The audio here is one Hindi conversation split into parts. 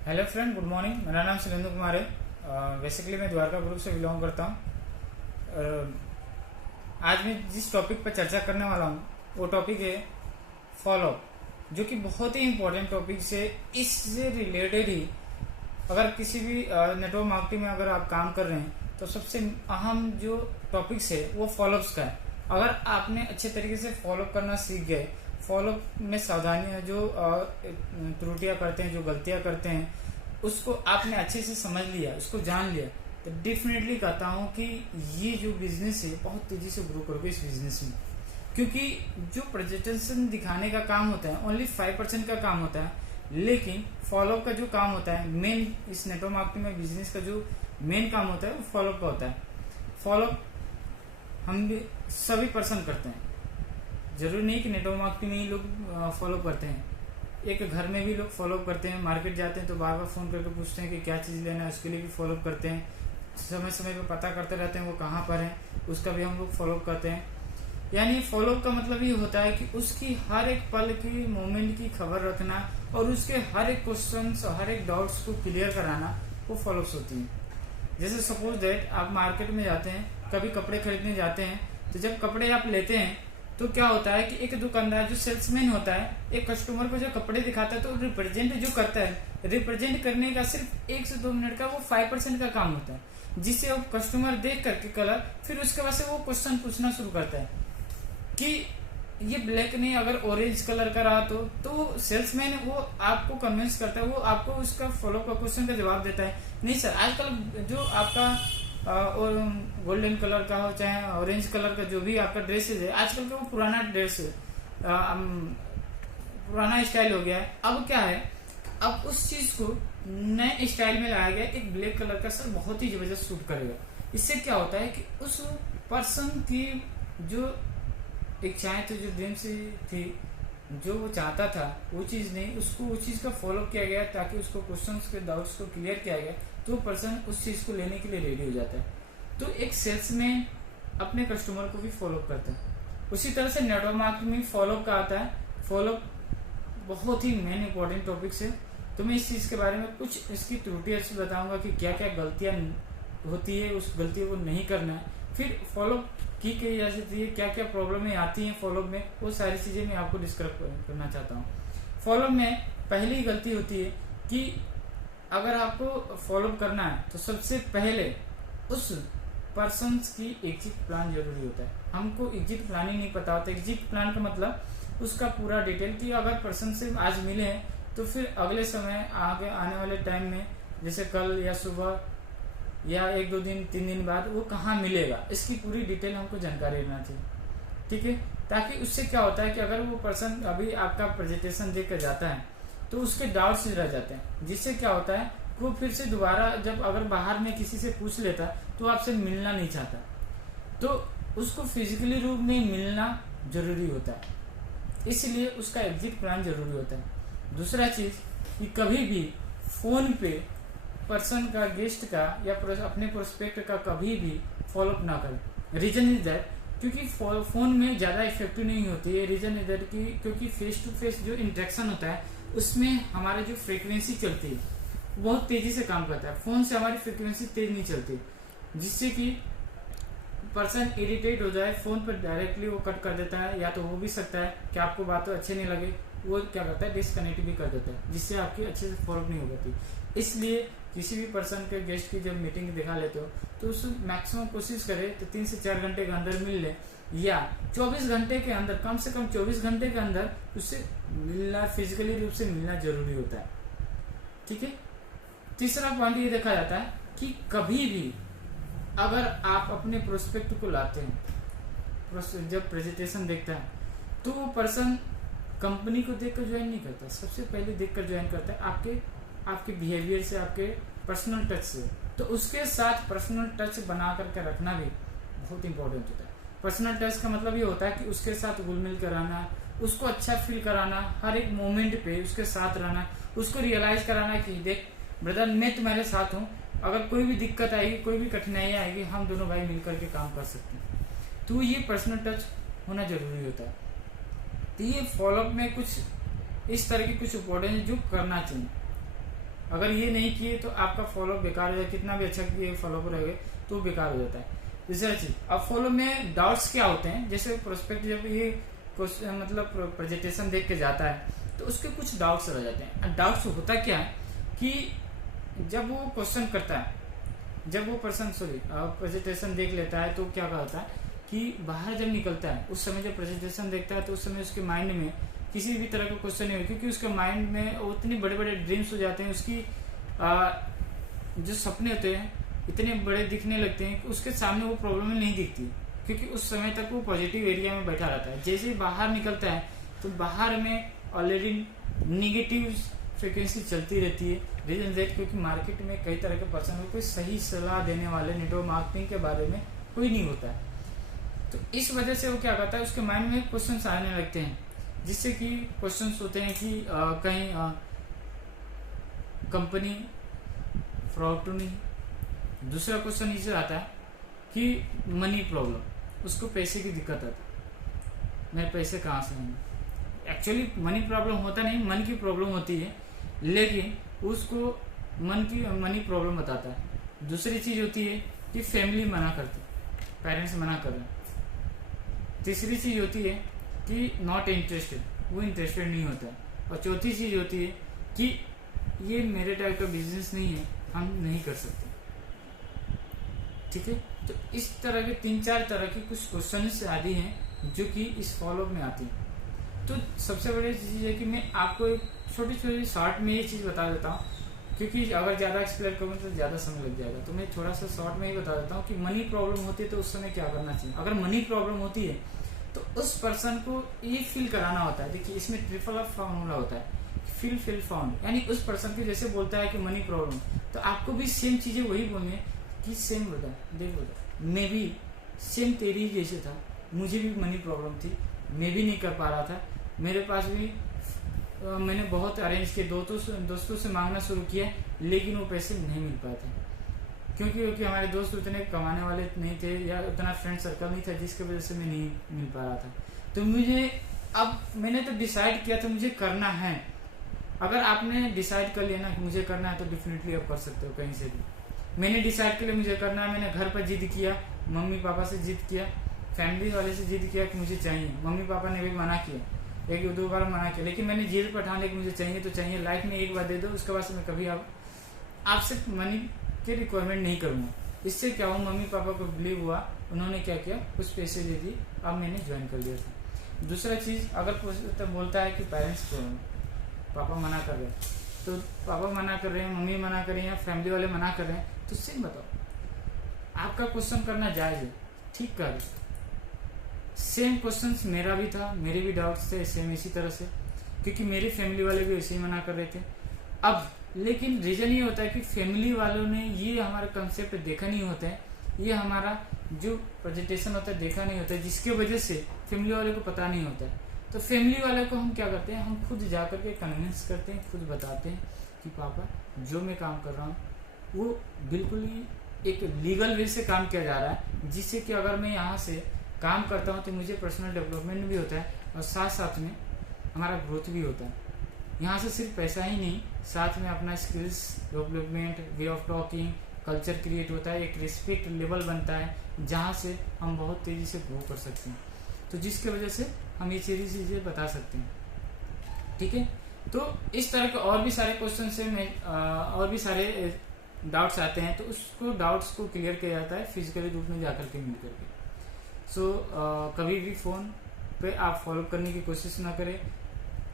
Hello friend, good morning. मेरा नाम सुरेंद्र कुमार है। बेसिकली मैं द्वारका ग्रुप से बिलोंग करता हूँ। आज मैं जिस टॉपिक पर चर्चा करने वाला हूँ वो टॉपिक है फॉलोअप, जो कि बहुत ही इम्पोर्टेंट टॉपिक है। इससे रिलेटेड ही अगर किसी भी नेटवर्क मार्केटिंग में अगर आप काम कर रहे हैं तो सबसे अहम जो टॉपिक्स है वो फॉलोअप्स का है। अगर आपने अच्छे तरीके से फॉलोअप करना सीख गए, फॉलोअप में सावधानियां जो त्रुटियां करते हैं, जो गलतियां करते हैं, उसको आपने अच्छे से समझ लिया, उसको जान लिया, तो डेफिनेटली कहता हूँ कि ये जो बिजनेस है बहुत तेजी से ग्रो करोगे इस बिजनेस में। क्योंकि जो प्रेजेंटेशन दिखाने का काम होता है ओनली 5% का काम होता है, लेकिन फॉलोअप का जो काम होता है मेन, इस नेटवर्क मार्केटिंग में बिजनेस का जो मेन काम होता है वो फॉलोअप का होता है। फॉलोअप हम भी सभी पर्सन करते हैं, जरूरी नहीं कि नेटवर्क मार्केटिंग में ही लोग फॉलो करते हैं। एक घर में भी लोग फॉलो करते हैं, मार्केट जाते हैं तो बार बार फोन करके पूछते हैं कि क्या चीज़ लेना है, उसके लिए भी फॉलो करते हैं। समय समय पर पता करते रहते हैं वो कहाँ पर है, उसका भी हम लोग फॉलो करते हैं। यानी फॉलो का मतलब ये होता है कि उसकी हर एक पल की मोमेंट की खबर रखना और उसके हर एक क्वेश्चन, हर एक डाउट्स को क्लियर कराना, वो फॉलोअप्स होती है। जैसे सपोज दैट आप मार्केट में जाते हैं, कभी कपड़े खरीदने जाते हैं, तो जब कपड़े आप लेते हैं तो क्या होता है कि एक दुकानदार जो सेल्समैन होता है एक कस्टमर को जो कपड़े दिखाता है तो रिप्रेजेंट जो करता है, रिप्रेजेंट करने का सिर्फ 1 से 2 मिनट का वो 5% का काम होता है, जिससे वो कस्टमर देख करके कलर, फिर उसके बाद से वो क्वेश्चन पूछना शुरू करता है कि ये ब्लैक नहीं, अगर ऑरेंज कलर का रहा तो सेल्समैन वो आपको कन्विंस करता है, वो आपको उसका फॉलो का क्वेश्चन का जवाब देता है। नहीं सर, आजकल जो आपका और गोल्डन कलर का हो चाहे ऑरेंज कलर का जो भी आपका ड्रेसेज है, आजकल का वो पुराना ड्रेस है, पुराना स्टाइल हो गया है। अब क्या है, अब उस चीज को नए स्टाइल में लाया गया, एक ब्लैक कलर का सर बहुत ही जबरदस्त सूट करेगा। इससे क्या होता है कि उस पर्सन की जो इच्छाएं थी, जो ड्रीम्स थी, जो वो चाहता था वो चीज नहीं, उसको उस चीज का फॉलो किया गया ताकि उसको क्वेश्चंस के डाउट्स को क्लियर किया गया, तो पर्सन उस चीज को लेने के लिए रेडी हो जाता है। तो एक सेल्समैन अपने कस्टमर को भी फॉलो करता है। उसी तरह से नेटवर्क मार्केटिंग में फॉलो का आता है। फॉलो बहुत ही मेन इंपॉर्टेंट टॉपिक्स है। तो मैं इस चीज के बारे में कुछ इसकी त्रुटियां बताऊंगा कि क्या क्या गलतियां होती है, उस गलतियों को नहीं करना है, फिर फॉलो की जा सकती है, क्या क्या प्रॉब्लमें आती हैं फॉलो में, वो सारी चीजें मैं आपको डिस्क्राइब करना चाहता हूँ। फॉलो में पहली गलती होती है कि अगर आपको फॉलो करना है तो सबसे पहले उस पर्सन की एग्जिट प्लान जरूरी होता है। हमको एग्जिट प्लान ही नहीं पता होता। एग्जिट प्लान का मतलब उसका पूरा डिटेल कि अगर पर्सन से आज मिले हैं तो फिर अगले समय आगे आने वाले टाइम में, जैसे कल या सुबह या 1 2 दिन 3 दिन बाद वो कहाँ मिलेगा, इसकी पूरी डिटेल हमको जानकारी रहना चाहिए। ठीक है, ताकि उससे क्या होता है कि अगर वो पर्सन अभी आपका प्रेजेंटेशन देख कर जाता है तो उसके डाउट्स रह जाते हैं, जिससे क्या होता है वो फिर से दोबारा जब अगर बाहर में किसी से पूछ लेता तो आपसे मिलना नहीं चाहता, तो उसको फिजिकली रूप में मिलना जरूरी होता है, इसलिए उसका एग्जिट प्लान जरूरी होता है। दूसरा चीज कि कभी भी फोन पे पर्सन का, गेस्ट का या अपने प्रोस्पेक्ट का कभी भी फॉलोअप ना करें। रीजन इज दैट क्योंकि फोन में ज्यादा इफेक्टिव नहीं होती है। रीजन इज दैट कि क्योंकि फेस टू फेस जो इंटरेक्शन होता है उसमें हमारा जो फ्रीक्वेंसी चलती है बहुत तेजी से काम करता है। फोन से हमारी फ्रीक्वेंसी तेज नहीं चलती, जिससे कि पर्सन इरिटेट हो जाए, फोन पर डायरेक्टली वो कट कर देता है, या तो हो भी सकता है कि आपको बातें अच्छे नहीं लगे, वो क्या करता है डिसकनेक्ट भी कर देता है, जिससे आपकी अच्छे से फॉलो नहीं हो पाती। इसलिए किसी भी पर्सन के गेस्ट की जब मीटिंग दिखा लेते हो तो उस मैक्सिमम कोशिश करे तो 3 से 4 घंटे के अंदर मिल ले, या 24 घंटे के अंदर, कम से कम 24 घंटे के अंदर उससे मिलना, फिजिकली रूप से मिलना जरूरी होता है। ठीक है। तीसरा पॉइंट ये देखा जाता है कि कभी भी अगर आप अपने प्रोस्पेक्ट को लाते हैं, जब प्रेजेंटेशन देखता है तो वो पर्सन कंपनी को देखकर ज्वाइन नहीं करता, सबसे पहले देखकर ज्वाइन करता है आपके बिहेवियर से, आपके पर्सनल टच से। तो उसके साथ पर्सनल टच बना करके रखना भी बहुत इंपॉर्टेंट होता है। पर्सनल टच का मतलब ये होता है कि उसके साथ घुल मिल कराना, उसको अच्छा फील कराना, हर एक मोमेंट पे उसके साथ रहना, उसको रियलाइज कराना कि देख ब्रदर मैं तुम्हारे साथ हूँ, अगर कोई भी दिक्कत आएगी, कोई भी कठिनाई आएगी, हम दोनों भाई मिलकर के काम कर सकते हैं। तो ये पर्सनल टच होना जरूरी होता है। तो ये फॉलोअप में कुछ इस तरह की कुछ इंपॉर्टेंट जो करना चाहिए। अगर ये नहीं किए तो आपका फॉलो बेकार हो जाए, कितना भी अच्छा किए फॉलो पर रहेगा तो बेकार हो जाता है। दूसरा चीज, अब फॉलो में डाउट्स क्या होते हैं, जैसे प्रोस्पेक्ट जब ये मतलब प्रेजेंटेशन देख के जाता है तो उसके कुछ डाउट्स रह जाते हैं। डाउट्स होता क्या है कि जब वो क्वेश्चन करता है, जब वो पर्सन प्रेजेंटेशन देख लेता है तो क्या कहता है कि बाहर जब निकलता है उस समय जब प्रेजेंटेशन देखता है तो उस समय उसके माइंड में किसी भी तरह का क्वेश्चन नहीं हो, क्योंकि उसके माइंड में उतने बड़े बड़े ड्रीम्स हो जाते हैं, उसकी जो सपने होते हैं इतने बड़े दिखने लगते हैं कि उसके सामने वो प्रॉब्लम नहीं दिखती, क्योंकि उस समय तक वो पॉजिटिव एरिया में बैठा रहता है। जैसे ही बाहर निकलता है तो बाहर में ऑलरेडी निगेटिव फ्रिक्वेंसी चलती रहती है। रीजन दैट क्योंकि मार्केट में कई तरह के पर्सन को कोई सही सलाह देने वाले नेटवर्क मार्केटिंग के बारे में कोई नहीं होता है, तो इस वजह से वो क्या करता है उसके माइंड में क्वेश्चन आने लगते हैं, जिससे कि क्वेश्चंस होते हैं कि कहीं कंपनी फ्रॉड तो नहीं। दूसरा क्वेश्चन इसे आता है कि मनी प्रॉब्लम, उसको पैसे की दिक्कत आती है, मेरे पैसे कहाँ से आएंगे। एक्चुअली मनी प्रॉब्लम होता नहीं, मन की प्रॉब्लम होती है, लेकिन उसको मनी प्रॉब्लम बताता है। दूसरी चीज होती है कि फैमिली मना करती, पेरेंट्स मना कर रहे हैं। तीसरी चीज होती है कि नॉट इंटरेस्टेड, वो इंटरेस्टेड नहीं होता है। और चौथी चीज होती है कि ये मेरे टाइप का बिजनेस नहीं है, हम नहीं कर सकते। ठीक है, तो इस तरह के 3-4 तरह की कुछ क्वेश्चन आदि हैं जो कि इस फॉलो में आती हैं। तो सबसे बड़ी चीज है कि मैं आपको एक छोटी छोटी शॉर्ट में ये चीज बता देता हूँ, क्योंकि अगर ज्यादा एक्सप्लेन करूँ तो ज्यादा समय लग जाएगा, तो मैं थोड़ा सा शॉर्ट में ही बता देता हूँ कि मनी प्रॉब्लम होती है तो उस समय क्या करना चाहिए। अगर मनी प्रॉब्लम होती है तो उस पर्सन को ये फील कराना होता है। देखिए इसमें ट्रिपल ऑफ फॉर्मूला होता है, फील फाउंड, यानी उस पर्सन को जैसे बोलता है कि मनी प्रॉब्लम, तो आपको भी सेम चीजें वही बोलनी है कि सेम बता, देख बता, मैं भी सेम तेरी ही जैसे था, मुझे भी मनी प्रॉब्लम थी, मैं भी नहीं कर पा रहा था, मेरे पास भी मैंने बहुत अरेंज किए, दोस्तों से मांगना शुरू किया, लेकिन वो पैसे नहीं मिल पाते, क्योंकि हमारे दोस्त उतने कमाने वाले नहीं थे या उतना फ्रेंड सर्कल नहीं था, जिसकी वजह से मैं नहीं मिल पा रहा था। तो मैंने तो डिसाइड किया था मुझे करना है। अगर आपने डिसाइड कर लिया ना कि मुझे करना है तो डेफिनेटली आप कर सकते हो कहीं से भी। मैंने डिसाइड कर लिया मुझे करना है, मैंने घर पर जिद किया, मम्मी पापा से जिद किया, फैमिली वाले से जिद किया कि मुझे चाहिए। मम्मी पापा ने भी मना किया, 1-2 बार मना किया, लेकिन मैंने जिद पर ठान लिया कि मुझे चाहिए तो चाहिए, लाइफ में एक बार दे दो, उसके बाद से मैं कभी आपसे मनी की रिक्वायरमेंट नहीं करूंगा। इससे क्या हुआ, मम्मी पापा को बिलीव हुआ, उन्होंने क्या किया, कुछ पैसे दे दिए, अब मैंने ज्वाइन कर लिया था। दूसरा चीज, अगर बोलता है कि पेरेंट्स पापा मना कर रहे हैं, तो पापा मना कर रहे हैं, मम्मी मना कर रही है, फैमिली वाले मना कर रहे हैं, तो सेम बताओ, आपका क्वेश्चन करना जायज है, ठीक कर। सेम क्वेश्चंस मेरा भी था, मेरे भी डाउट्स थे सेम इसी तरह से, क्योंकि मेरे फैमिली वाले भी ऐसे ही मना कर रहे थे। अब लेकिन रीजन ये होता है कि फैमिली वालों ने ये हमारा कंसेप्ट देखा नहीं होता है, ये हमारा जो प्रेजेंटेशन होता है देखा नहीं होता है, जिसके वजह से फैमिली वाले को पता नहीं होता है। तो फैमिली वाले को हम क्या करते हैं, हम खुद जा करके कन्विंस करते हैं, खुद बताते हैं कि पापा जो मैं काम कर रहा हूँ वो बिल्कुल ही एक लीगल वे से काम किया जा रहा है, जिससे कि अगर मैं यहाँ से काम करता हूँ तो मुझे पर्सनल डेवलपमेंट भी होता है और साथ साथ में हमारा ग्रोथ भी होता है। यहाँ से सिर्फ पैसा ही नहीं, साथ में अपना skills development, way of talking, culture create होता है, एक रिस्पेक्ट लेवल बनता है, जहाँ से हम बहुत तेजी से ग्रो कर सकते हैं। तो जिसकी वजह से हम ये चीजें बता सकते हैं। ठीक है, तो इस तरह के और भी सारे क्वेश्चन से और भी सारे डाउट्स आते हैं, तो उसको डाउट्स को क्लियर किया जाता है फिजिकली रूप में जाकर के मिल करके। सो कभी भी फोन पे आप फॉलो करने की कोशिश ना करें।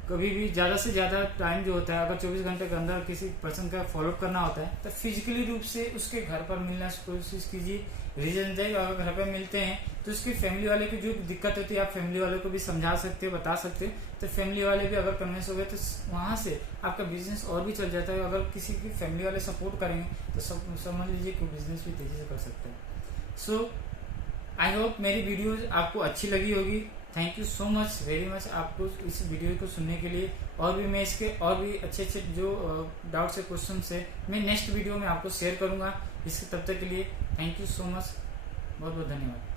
कभी भी ज़्यादा से ज़्यादा टाइम जो होता है, अगर 24 घंटे के अंदर किसी पर्सन का फॉलो करना होता है तो फिजिकली रूप से उसके घर पर मिलना कोशिश कीजिए। रीजन है अगर घर पर मिलते हैं तो उसकी फैमिली वाले की जो दिक्कत होती है आप फैमिली वाले को भी समझा सकते हो, बता सकते हो, तो फैमिली वाले भी अगर कन्विंस हो गए तो वहाँ से आपका बिजनेस और भी चल जाता है। अगर किसी की फैमिली वाले सपोर्ट करेंगे तो समझ लीजिए कि बिजनेस भी तेजी से कर सकते हैं। सो आई होप मेरी वीडियो आपको अच्छी लगी होगी। Thank you so much very much आपको इस वीडियो को सुनने के लिए। और भी मैं इसके और भी अच्छे अच्छे जो डाउट्स है, क्वेश्चन है, मैं नेक्स्ट वीडियो में आपको शेयर करूंगा। इसके तब तक के लिए थैंक यू सो मच, बहुत बहुत धन्यवाद।